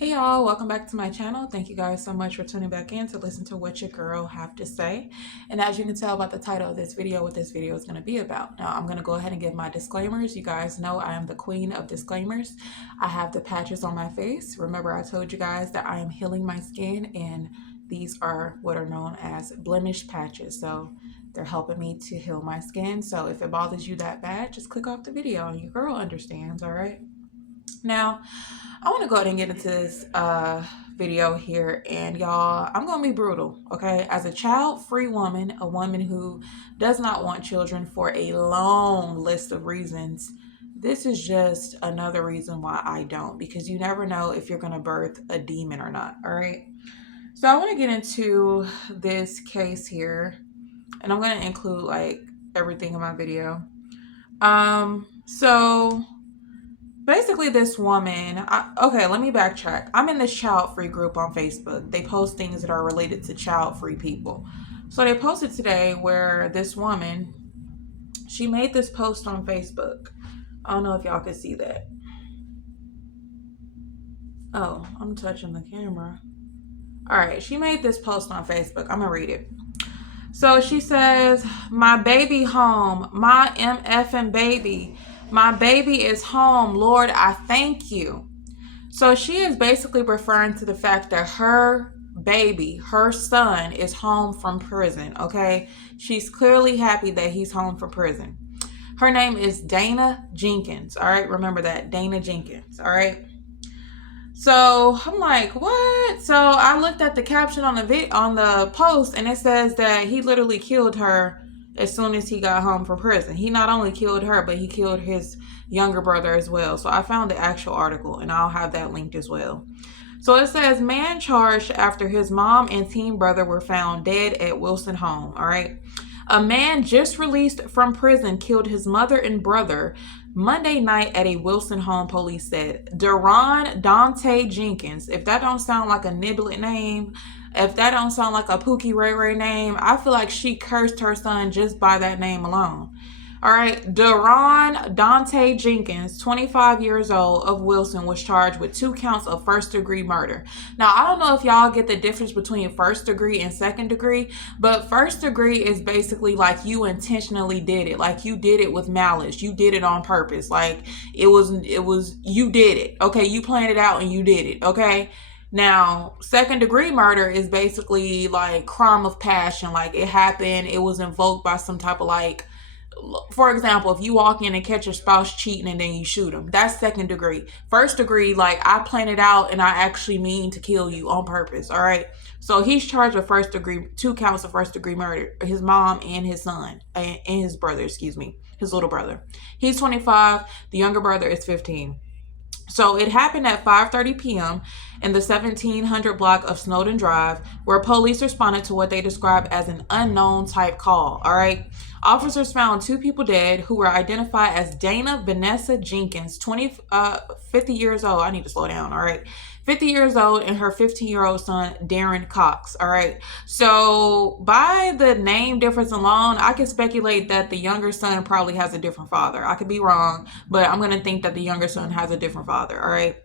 Hey y'all, welcome back to my channel. Thank you guys so much for tuning back in to listen to what your girl have to say. And as you can tell about the title of this video, what this video is going to be about. Now, I'm going to go ahead and give my disclaimers. You guys know I am the queen of disclaimers. I have the patches on my face. Remember, I told you guys that I am healing my skin, and these are what are known as blemish patches. So they're helping me to heal my skin. So if it bothers you that bad, just click off the video and your girl understands, all right? Now, I want to go ahead and get into this video here, and y'all, I'm going to be brutal, okay? As a child-free woman, a woman who does not want children for a long list of reasons, this is just another reason why I don't, because you never know if you're going to birth a demon or not, all right? So I want to get into this case here, and I'm going to include like everything in my video. So basically this woman, okay, let me backtrack. I'm in this child-free group on Facebook. They post things that are related to child-free people. So they posted today where this woman, she made this post on Facebook. I don't know if y'all can see that. Oh, I'm touching the camera. All right, she made this post on Facebook. I'm gonna read it. So she says, "My baby home, my MFing baby. My baby is home. Lord, I thank you." So she is basically referring to the fact that her baby, her son, is home from prison, okay? She's clearly happy that he's home from prison. Her name is Dana Jenkins, all right? Remember that, Dana Jenkins, all right? So I'm like, what? So I looked at the caption on the post, and it says that he literally killed her as soon as he got home from prison. He not only killed her, but he killed his younger brother as well. So I found the actual article, and I'll have that linked as well. So it says, man charged after his mom and teen brother were found dead at Wilson home. All right. A man just released from prison killed his mother and brother Monday night at a Wilson home, police said. Deron Dante Jenkins. If that don't sound like a Niblet name, if that don't sound like a Pookie Ray Ray name, I feel like she cursed her son just by that name alone. All right, Deron Dante Jenkins, 25 years old, of Wilson, was charged with 2 counts of first-degree murder. Now, I don't know if y'all get the difference between first degree and second degree, but first degree is basically like you intentionally did it. Like you did it with malice. You did it on purpose. Like it was, you did it. Okay, you planned it out and you did it. Okay. Now, second degree murder is basically like crime of passion. Like it happened, it was invoked by some type of like, for example, if you walk in and catch your spouse cheating and then you shoot them, that's second degree. First degree, like I planned it out and I actually mean to kill you on purpose. All right. So he's charged with first degree, 2 counts of first degree murder, his mom and his son, and his brother, excuse me, his little brother. He's 25. The younger brother is 15. So it happened at 5:30 p.m. in the 1700 block of Snowden Drive, where police responded to what they described as an unknown type call. All right. Officers found 2 people dead who were identified as Dana Vanessa Jenkins, 50 years old. I need to slow down. All right. 50 years old, and her 15-year-old son, Darren Cox. All right. So by the name difference alone, I can speculate that the younger son probably has a different father. I could be wrong, but I'm going to think that the younger son has a different father. All right.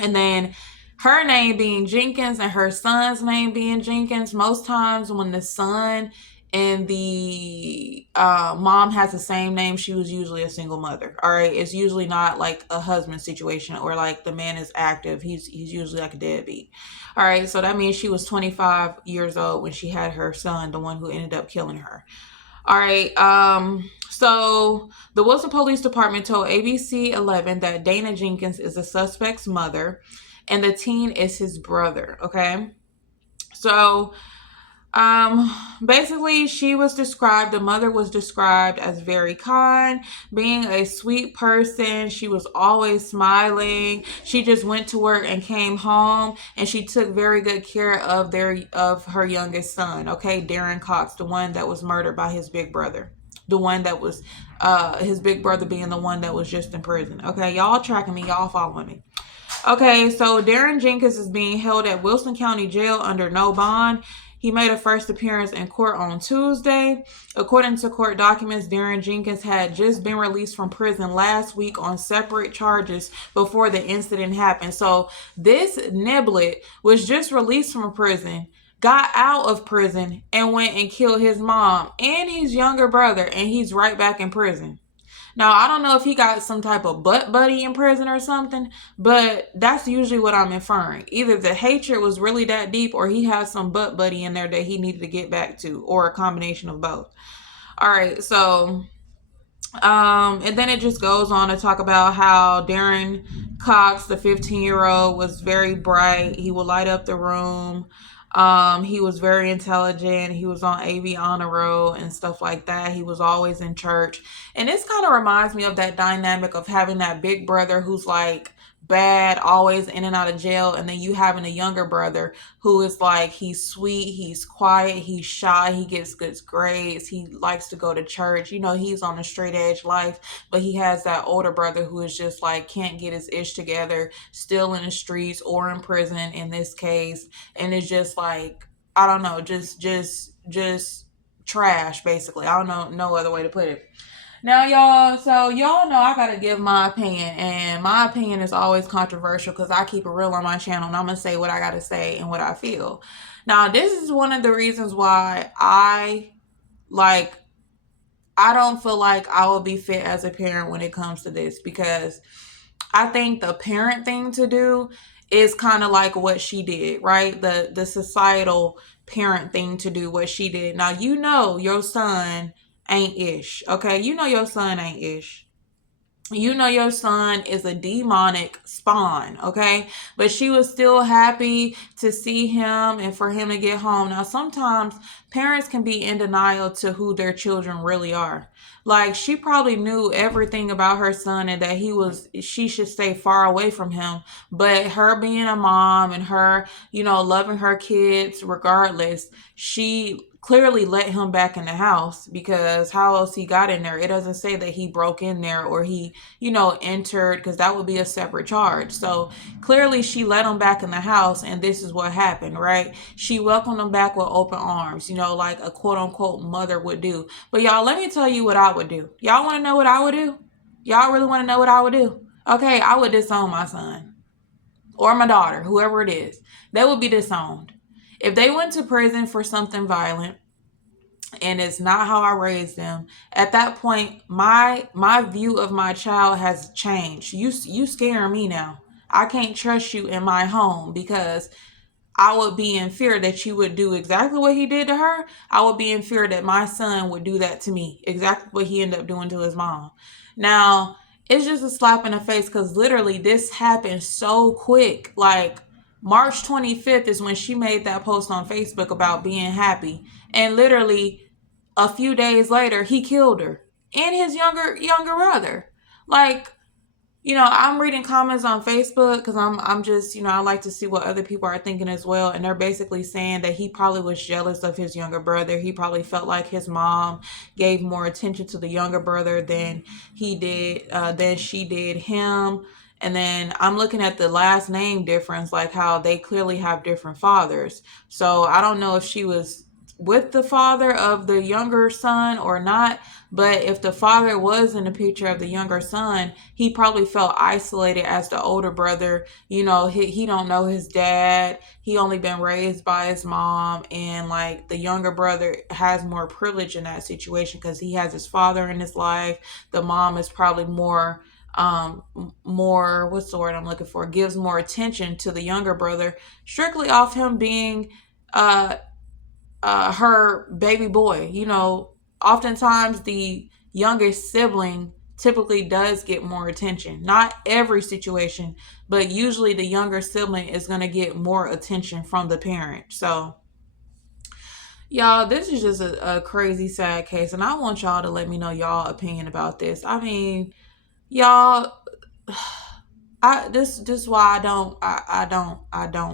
And then her name being Jenkins and her son's name being Jenkins, most times when the son and the mom has the same name, she was usually a single mother. All right. It's usually not like a husband situation or like the man is active. He's usually like a deadbeat. All right. So that means she was 25 years old when she had her son, the one who ended up killing her. All right. So the Wilson Police Department told ABC 11 that Dana Jenkins is the suspect's mother and the teen is his brother. Okay. So basically the mother was described as very kind, being a sweet person. She was always smiling. She just went to work and came home, and she took very good care of her youngest son, okay, Darren Cox, the one that was murdered by his big brother. The one that was his big brother being the one that was just in prison. Okay, y'all tracking me, y'all following me. Okay, so Darren Jenkins is being held at Wilson County Jail under no bond. He made a first appearance in court on Tuesday. According to court documents, Darren Jenkins had just been released from prison last week on separate charges before the incident happened. So this niblet was just released from prison, got out of prison, and went and killed his mom and his younger brother, and he's right back in prison. Now, I don't know if he got some type of butt buddy in prison or something, but that's usually what I'm inferring. Either the hatred was really that deep, or he has some butt buddy in there that he needed to get back to, or a combination of both. All right, so and then it just goes on to talk about how Darren Cox, the 15-year-old, was very bright. He would light up the room. He was very intelligent. He was on AV Honor Roll and stuff like that. He was always in church. And this kind of reminds me of that dynamic of having that big brother who's like bad, always in and out of jail, and then you having a younger brother who is like, he's sweet, he's quiet, he's shy, he gets good grades, he likes to go to church, you know, he's on a straight edge life. But he has that older brother who is just like, can't get his ish together, still in the streets or in prison in this case, and it's just like, I don't know, just trash, basically. I don't know no other way to put it. Now, y'all, so y'all know I gotta give my opinion, and my opinion is always controversial because I keep it real on my channel, and I'm gonna say what I gotta say and what I feel. Now, this is one of the reasons why I don't feel like I will be fit as a parent when it comes to this, because I think the parent thing to do is kind of like what she did, right? The societal parent thing to do, what she did. Now, you know your son ain't ish, okay? You know your son ain't ish. You know your son is a demonic spawn, okay? But she was still happy to see him and for him to get home. Now, sometimes parents can be in denial to who their children really are. Like, she probably knew everything about her son and that she should stay far away from him. But her being a mom and her, you know, loving her kids regardless, she clearly let him back in the house, because how else he got in there? It doesn't say that he broke in there or he, you know, entered, because that would be a separate charge. So clearly she let him back in the house, and this is what happened, right? She welcomed him back with open arms, you know, like a quote unquote mother would do. But y'all, let me tell you what I would do. Y'all want to know what I would do? Y'all really want to know what I would do? Okay, I would disown my son or my daughter, whoever it is. They would be disowned. If they went to prison for something violent and it's not how I raised them, at that point, my view of my child has changed. You scaring me now. I can't trust you in my home, because I would be in fear that you would do exactly what he did to her. I would be in fear that my son would do that to me, exactly what he ended up doing to his mom. Now, it's just a slap in the face, because literally this happened so quick. Like, March 25th is when she made that post on Facebook about being happy. And literally a few days later, he killed her and his younger brother. Like, you know, I'm reading comments on Facebook because I'm just, you know, I like to see what other people are thinking as well. And they're basically saying that he probably was jealous of his younger brother. He probably felt like his mom gave more attention to the younger brother than she did him. And then I'm looking at the last name difference, like how they clearly have different fathers. So I don't know if she was with the father of the younger son or not. But if the father was in the picture of the younger son, he probably felt isolated as the older brother. You know, he don't know his dad. He only been raised by his mom. And like the younger brother has more privilege in that situation because he has his father in his life. The mom is probably more what's the word I'm looking for, gives more attention to the younger brother strictly off him being her baby boy. You know, oftentimes the youngest sibling typically does get more attention. Not every situation, but usually the younger sibling is going to get more attention from the parent. So y'all, this is just a crazy sad case, and I want y'all to let me know y'all opinion about this. I mean, y'all, this is why I don't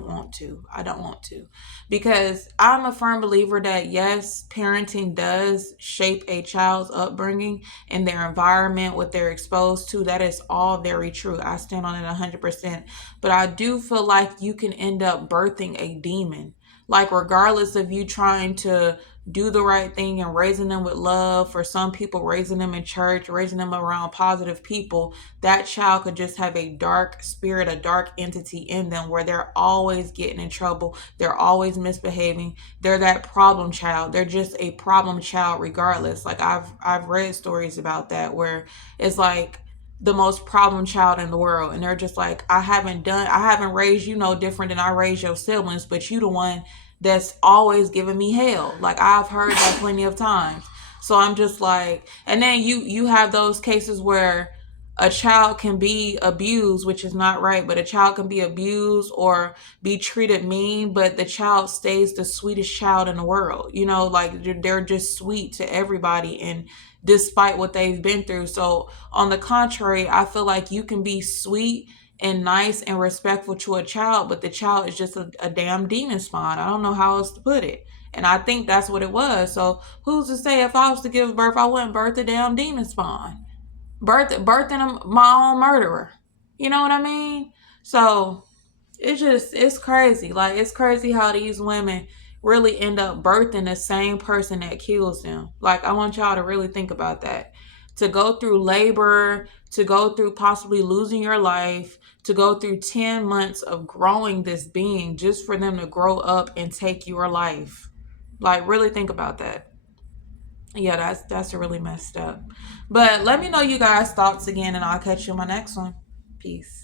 want to, because I'm a firm believer that yes, parenting does shape a child's upbringing and their environment, what they're exposed to. That is all very true. I stand on it 100%. But I do feel like you can end up birthing a demon. Like, regardless of you trying to do the right thing and raising them with love, for some people, raising them in church, raising them around positive people, that child could just have a dark spirit, a dark entity in them where they're always getting in trouble. They're always misbehaving. They're that problem child. They're just a problem child regardless. Like, I've read stories about that where it's like the most problem child in the world, and they're just like, I haven't raised you no different than I raised your siblings, but you the one that's always giving me hell. Like, I've heard that plenty of times. So I'm just like, and then you have those cases where a child can be abused, which is not right, but a child can be abused or be treated mean, but the child stays the sweetest child in the world. You know, like, they're just sweet to everybody, and despite what they've been through. So on the contrary, I feel like you can be sweet and nice and respectful to a child, but the child is just a damn demon spawn. I don't know how else to put it. And I think that's what it was. So who's to say if I was to give birth, I wouldn't birth a damn demon spawn? Birthing my own murderer. You know what I mean? So it's crazy. Like, it's crazy how these women really end up birthing the same person that kills them. Like, I want y'all to really think about that. To go through labor, to go through possibly losing your life, to go through 10 months of growing this being just for them to grow up and take your life. Like, really think about that. Yeah, that's really messed up. But let me know you guys' thoughts again, and I'll catch you in my next one. Peace.